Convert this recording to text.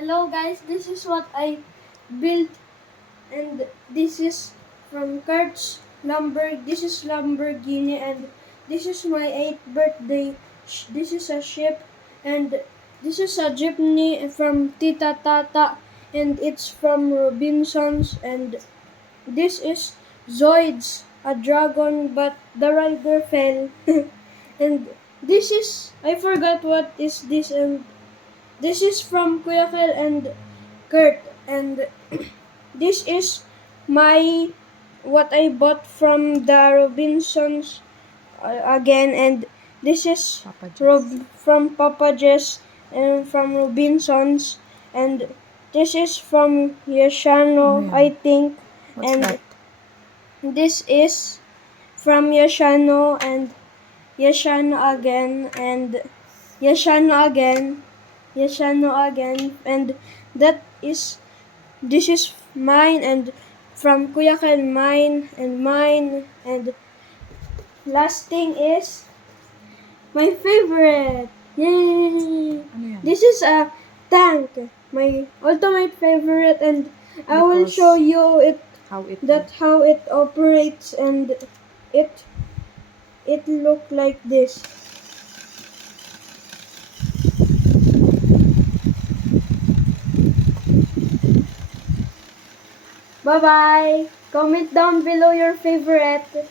Hello guys, this is what I built, and this is from Kurt's This is Lamborghini, and this is my 8th birthday. This is a ship, and this is a jeepney from Tita Tata, and it's from Robinsons, and this is Zoids, a dragon, but the rider fell. And this is, I forgot what is this, and this is from Kuya Kel and Kurt, and this is my what I bought from the Robinsons again, and this is from Papa Jess and from Robinsons, and this is from Yashano, I think, What's and that? this is from Yashano and Yashano again, and Yashano again, Yashano again, and this is mine, and from Kuya Kel mine, and last thing is my favorite. Yay! Ano yan? This is a tank, my ultimate favorite, and I will Because show you How it how it operates, and it look like this. Bye bye. Comment down below your favorite.